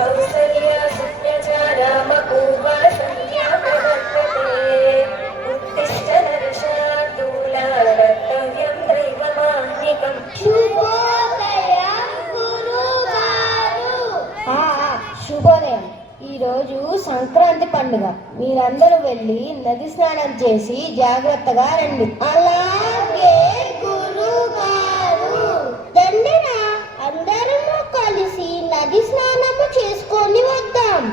కౌసల్యా సుప్రజా రామ పూర్వా సంధ్యా ప్రవర్తతే ఉత్తిష్ట నరశార్దూల కర్తవ్యం దైవమాహ్నికం. శుభోదయం గురుగారు. శుభోదయం. ఈరోజు సంక్రాంతి పండుగ. మీరందరూ వెళ్ళి నది స్నానం చేసి జాగ్రత్తగా రండి. అలాగే గురుగారు. దండన అందరము కలిసి నది స్నానము చేసుకొని వద్దాం.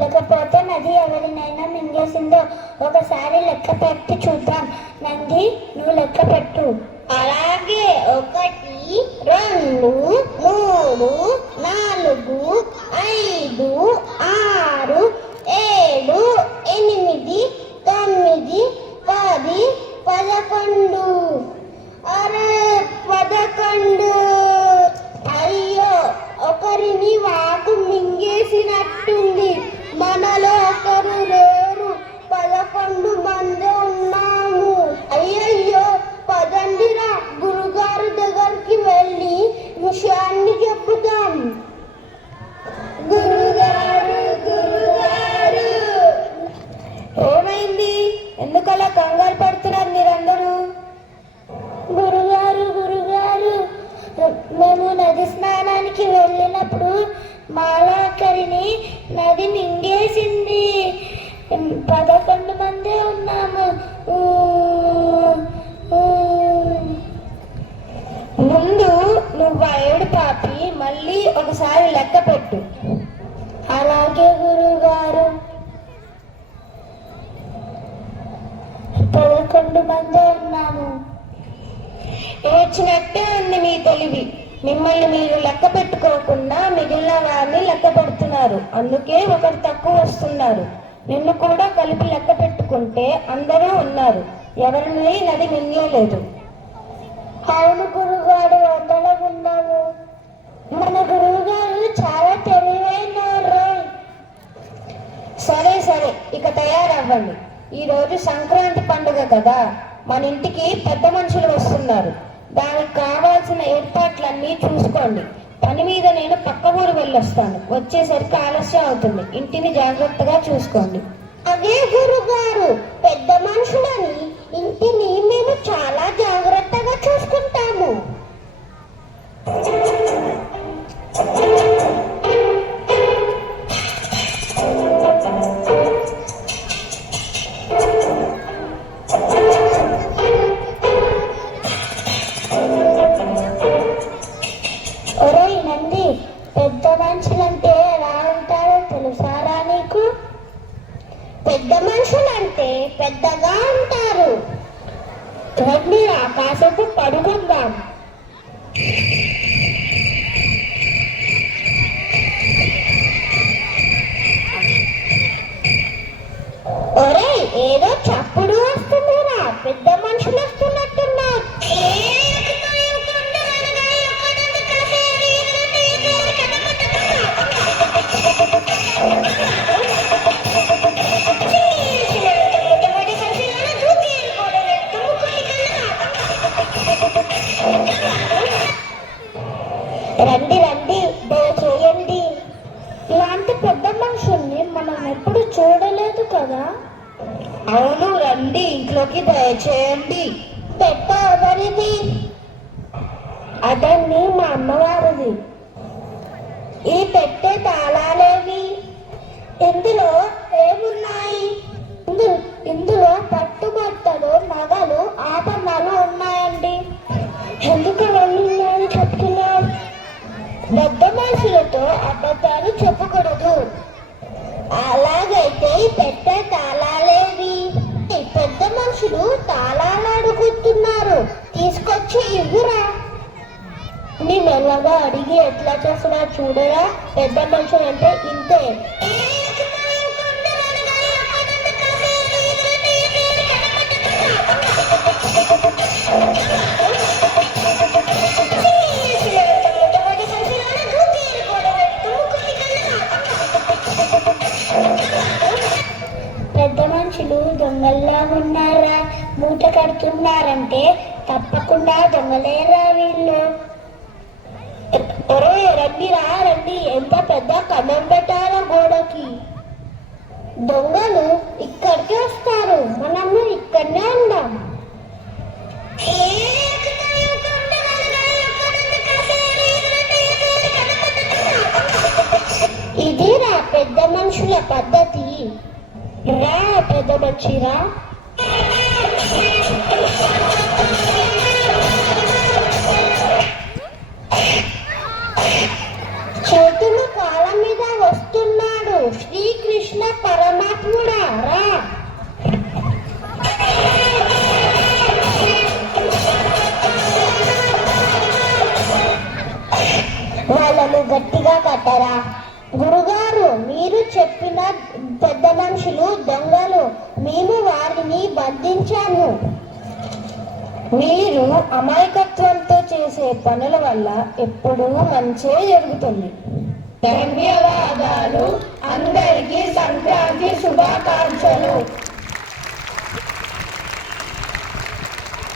లేకపోతే నది ఎవరినైనా మింగేసిందో ఒకసారి లెక్క పెట్టి చూద్దాం. నంది, నువ్వు లెక్క పెట్టు. అలాగే 1 2 3 4 5 6 7 8 9 10 11. అరే 11! అయ్యో, ఒకరిని వాగు మింగేసినట్టుంది. మనలో ఒకరు లేరు, 11 మంది ఉన్నాము. అయ్యయ్యో, పదండిరా గురుగారు దగ్గరికి వెళ్ళి విషయాన్ని చెప్పుదాం. గురుగారు, గురుగారు. ఏమైంది? ఎందుకలా కంగారు పడుతున్నారు మీరందరూ? గురుగారు, గురుగారు, మేము నది స్నానానికి వెళ్ళినప్పుడు మాలో ఒకరిని నది మింగేసింది. 11 మందే ఉన్నాము. ముందు నువ్వు 7 పాపి మళ్ళీ ఒకసారి లెక్క పెట్టు. అలాగే గురుగారు. 11 మందే ఉన్నాము. ఏడ్చినట్టే ఉంది మీ తెలివి. మిమ్మల్ని మీరు లెక్క పెట్టుకోకుండా మిగిలిన వారిని లెక్క పెడుతున్నారు. అందుకే ఒకరు తక్కువ వస్తున్నారు. నిన్ను కూడా కలిపి లెక్క పెట్టుకుంటే అందరూ ఉన్నారు. ఎవరిని నది మింగలేదు. అవును గురుగారు, అందరమున్నాము. మన గురువుగారు చాలా తెలివైనారు. సరే సరే, ఇక తయారవ్వండి. ఈరోజు సంక్రాంతి పండుగ కదా, మన ఇంటికి పెద్ద మనుషులు వస్తున్నారు. దానికి కావాల్సిన ఏర్పాట్లన్నీ చూసుకోండి. పని మీద నేను పక్క ఊరు వెళ్ళొస్తాను. వచ్చేసరికి ఆలస్యం అవుతుంది. ఇంటిని జాగ్రత్తగా చూసుకోండి. అదే గురుగారు, పెద్ద మనుషులని ఇంటిని మేము చాలా జాగ్రత్తగా చూసుకుంటాము. ఒరేయ్ నంది, పెద్ద మనుషులంటే ఎలా ఉంటారో తెలుసారా నీకు? పెద్ద మనుషులంటే పెద్దగా ఉంటారు. రండి, ఆకాశపు పడుకుందాం. ఒరేయ్, ఏదో చప్పుడు వస్తుందిరా. పెద్ద మనుషులు వస్తున్నట్టున్నారు. రండి రండి, దయచేయండి. ఇలాంటి పెద్ద మనుషుల్ని మనం ఎప్పుడు చూడలేదు కదా. అవును, రండి, ఇంట్లోకి దయచేయండి. పెట్ట ఎవరిది? అదన్నీ మా అమ్మవారిది. ఈ పెట్టే తాళాలేవి? ఇందులో ఏమున్నాయి? ఇందులో పట్టుబట్టలు, నగలు, ఆభరణాలు ఉన్నాయండి. ఎందుకు వెళ్ళిందని చెప్తున్నారు? పెద్ద మనుషులతో అబద్ధాలు చెప్పకూడదు. అలాగైతే పెట్టే తాళాలేవి? పెద్ద మనుషులు తాళాలు అడుగుతున్నారు. తీసుకొచ్చి ఇవ్వురా. నీ మెల్లగా అడిగి ఎట్లా చేస్తున్నా చూడరా. పెద్ద కల్చర్ అంటే ఇంతే. పెద్ద మనుషులు దొంగల్లా ఉన్నారా, మూట కడుతున్నారంటే తప్పకుండా దొంగలేరా వీళ్ళు. ఒరే రండిరా రండి, ఎంత పెద్ద కన్నం పెట్టారో గోడకి. దొంగలు ఇక్కడికి వస్తారు, మనము ఇక్కడనే ఉందాం. ఇదిరా పెద్ద మనుషుల పద్ధతి. రా పెద్ద మనిషిరా. చేతులు కాళ్ళ మీద వస్తున్నాడు శ్రీకృష్ణ పరమాత్ముడా, రా. వాళ్ళను గట్టిగా కట్టరా. గురుగారు, మీరు చెప్పిన పెద్ద మనుషులు దొంగలు, మేము వారిని బంధించాము. మీరు అమాయకత్వంతో చేసే పనుల వల్ల ఎప్పుడూ మంచే జరుగుతుంది. ధన్యవాదాలు. అందరికీ సంక్రాంతి శుభాకాంక్షలు.